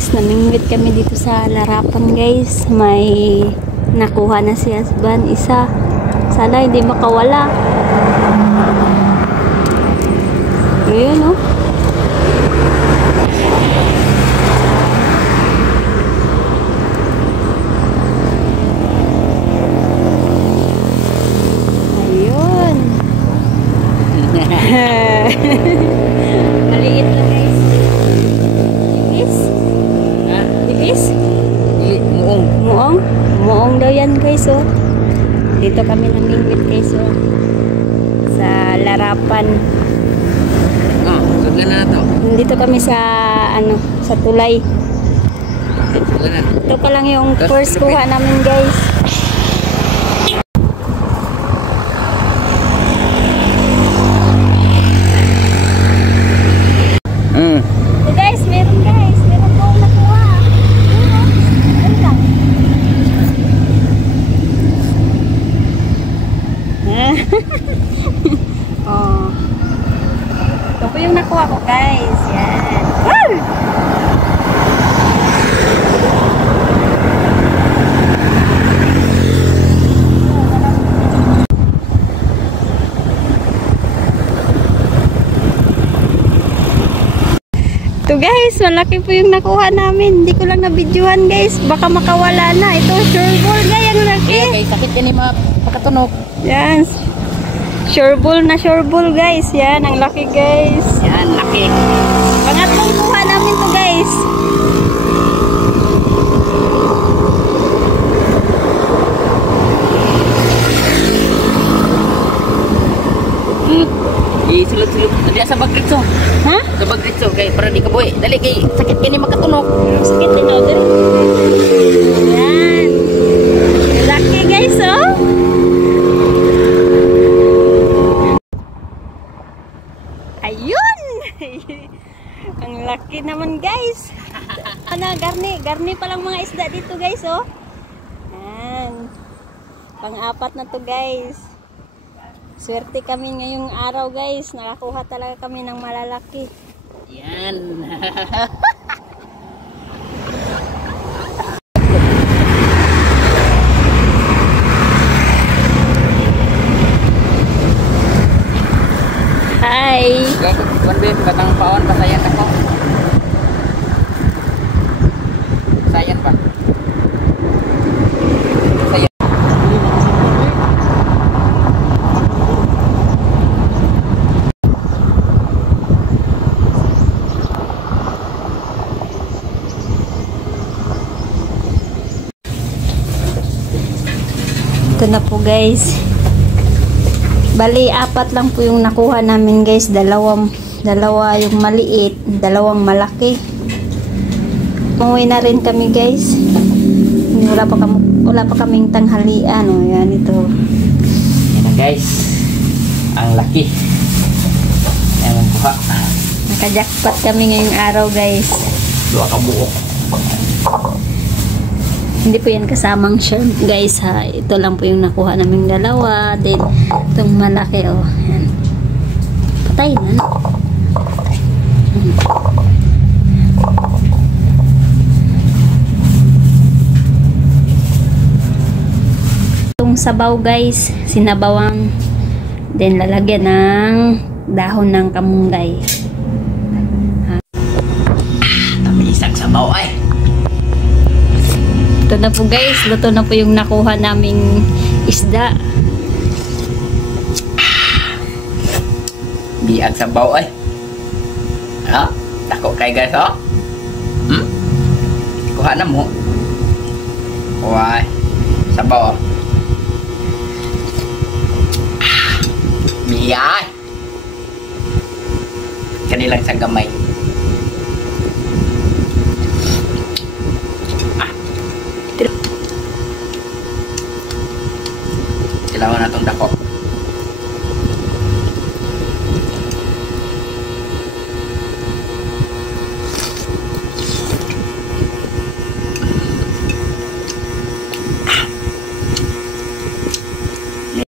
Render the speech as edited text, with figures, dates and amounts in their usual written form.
guys, namingwit kami dito sa Larapan guys. May nakuha na si husband isa. Sana hindi makawala. Ayun oh. Ayun. Maliit na guys. Tiis? Ha? Tiis? Muong. Muong? Muong daw yan guys oh. Dito kami namingwit guys oh. Sa Larapan. Saan na to? Nandito kami sa ano, sa tulay. Saan na? Ito pa lang yung first kuha namin guys. So guys, meron po akong nakuha. Ayun lang. Oh. Ito po yung nakuha ko guys. Yan. Woo! Ito guys, malaki po yung nakuha namin. Hindi ko lang na-videohan guys. Baka makawala na. Ito, sureball guys. Ang laki. Kaya sakit yan yung mga pagkatunog. Yan. Sureball na sureball guys. Yan, ang laki guys. Yan, laki. Pangatlong kuha namin to guys. Isulot-sulot. Dali sa bagritso. Ha? Sa bagritso. Kaya para di ka buhay. Dali kay sakit yan yung magkatunog. Sakit din ako din. Yan. Ang laki guys oh. Ayun! Ang laki naman guys. Ano, garni pa lang mga isda dito guys oh. Yan. Pang-apat na to guys. Swerte kami ngayong araw guys. Nakakuha talaga kami ng malalaki. Yan. Hi! One day, batang paon, pasayan ako. Pasayan pa. Pasayan. Ito na po guys. Bali, apat lang po yung nakuha namin guys. Dalawa yung maliit, dalawang malaki. Umuwi na rin kami guys. Wala pa kaming tanghalian. O, yan ito. Yan na guys. Ang laki. Yan ang kuha. Nakajackpot kami ngayong araw guys. Dua ka buok. Hindi po yan kasamang shrimp guys ha. Ito lang po yung nakuha naming dalawa. Then itong malaki oh. Yan. Patay na. Itong sabaw guys, sinabawan. Then lalagyan ng dahon ng kamunggay. Tapi isang sabaw ay. Ito na po guys, luto na po yung nakuha naming isda. Biag sabaw ay. Ha? Dako kay guys oh. Kuha na mo. Why? Sabaw oh. Biag. Kanilang sa gamay. Kailangan na itong dako.